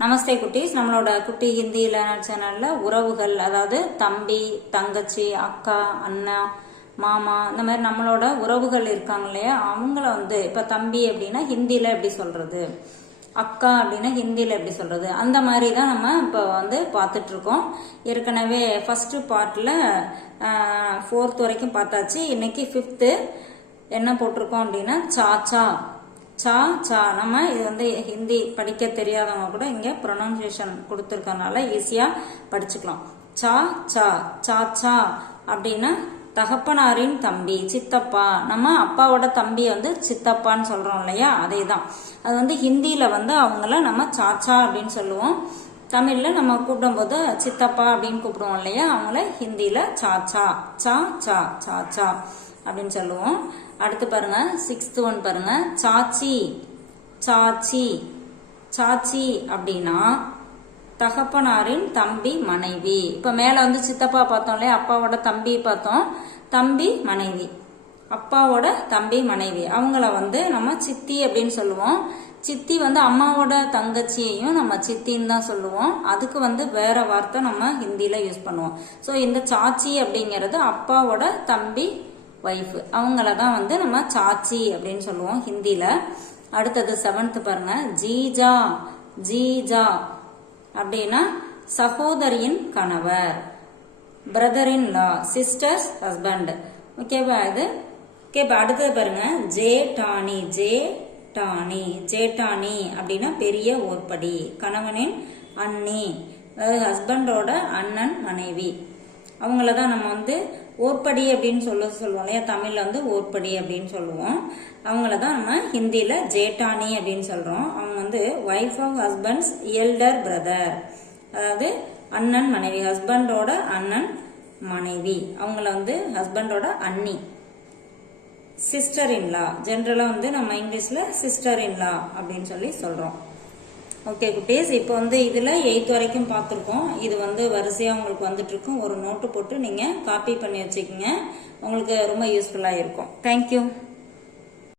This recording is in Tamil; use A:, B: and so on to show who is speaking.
A: நமஸ்தே குட்டீஸ். நம்மளோட குட்டி ஹிந்தி லேனர் சேனல்ல உறவுகள் அதாவது தம்பி தங்கச்சி அக்கா அண்ணா மாமா இந்த மாதிரி நம்மளோட உறவுகள் இருக்காங்க இல்லையா? அவங்கள வந்து இப்ப தம்பி அப்படின்னா ஹிந்தியில் எப்படி சொல்றது? அக்கா அப்படின்னா ஹிந்தியில் எப்படி சொல்றது? அந்த மாதிரி தான் நம்ம இப்போ வந்து பார்த்துட்டு இருக்கோம் ஏற்கனவே ஃபர்ஸ்ட் பார்ட்ல ஃபோர்த் வரைக்கும் பார்த்தாச்சு. இன்னைக்கு ஃபிஃப்த்து என்ன போட்டிருக்கோம் அப்படின்னா சாச்சா சா சா. நம்ம இது வந்து ஹிந்தி படிக்க தெரியாதவங்க கூட இங்கே ப்ரொனவுன்சியேஷன் கொடுத்துருக்கனால ஈஸியாக படிச்சுக்கலாம். சா சா சா சா அப்படின்னா தகப்பனாரின் தம்பி சித்தப்பா. நம்ம அப்பாவோட தம்பி வந்து சித்தப்பான்னு சொல்கிறோம் இல்லையா? அதே தான் அது வந்து ஹிந்தியில் வந்து அவங்கள நம்ம சாச்சா அப்படின்னு சொல்லுவோம். தமிழில் நம்ம கூப்பிடும்போது சித்தப்பா அப்படின்னு கூப்பிடுவோம் இல்லையா? அவங்கள ஹிந்தியில் சாச்சா சா சா சாச்சா அப்படின்னு சொல்லுவோம். அடுத்து பாருங்க சிக்ஸ்த் ஒன் பாருங்க. சாச்சி சாச்சி சாச்சி அப்படின்னா தகப்பனாரின் தம்பி மனைவி. இப்ப மேல வந்து சித்தப்பா பார்த்தோம் இல்லையா? அப்பாவோட தம்பி பார்த்தோம். தம்பி மனைவி. அப்பாவோட தம்பி மனைவி. அவங்கள வந்து நம்ம சித்தி அப்படின்னு சொல்லுவோம். சித்தி வந்து அம்மாவோட தங்கச்சியையும் நம்ம சித்தின்னு தான் சொல்லுவோம். அதுக்கு வந்து வேற வார்த்தை நம்ம ஹிந்தியில யூஸ் பண்ணுவோம். ஸோ இந்த சாச்சி அப்படிங்கிறது அப்பாவோட தம்பி ஒய்ஃப் அவங்கள தான் வந்து நம்ம சாச்சி அப்படின்னு சொல்லுவோம் ஹிந்தியில். அடுத்தது செவன்த் பாருங்க. ஜீஜா ஜீஜா. அப்படின்னா சகோதரியின் கணவர். Brother in law sister's husband ஓகேவா இது ஓகேப்பா அடுத்தது பாருங்க. ஜே டானி ஜே டானி ஜேட்டானி அப்படின்னா பெரிய ஓர்படி கணவனின் அண்ணி. அதாவது ஹஸ்பண்டோட அண்ணன் மனைவி. அவங்கள தான் நம்ம வந்து ஓர்படி அப்படின்னு சொல்ல சொல்லுவோம் இல்லையா? தமிழில் வந்து ஓர்படி அப்படின்னு சொல்லுவோம். அவங்கள தான் நம்ம ஹிந்தியில் ஜேட்டானி அப்படின்னு சொல்கிறோம் அவங்க வந்து wife of husband's elder brother அதாவது அண்ணன் மனைவி ஹஸ்பண்டோட அண்ணன் மனைவி. அவங்கள வந்து ஹஸ்பண்டோட அண்ணி. சிஸ்டர் இன்லா ஜென்ரலாக வந்து நம்ம இங்கிலீஷில் சிஸ்டர் இன்லா அப்படின்னு சொல்லி சொல்கிறோம் ஓகே குட்டீஸ் இப்போ வந்து இதில் எயித் வரைக்கும் பார்த்துருக்கோம். இது வந்து வரிசையாக உங்களுக்கு வந்துட்டுருக்கும். ஒரு நோட்டு போட்டு நீங்கள் காப்பி பண்ணி வச்சுக்கோங்க. உங்களுக்கு ரொம்ப யூஸ்ஃபுல்லாக இருக்கும். தேங்க்யூ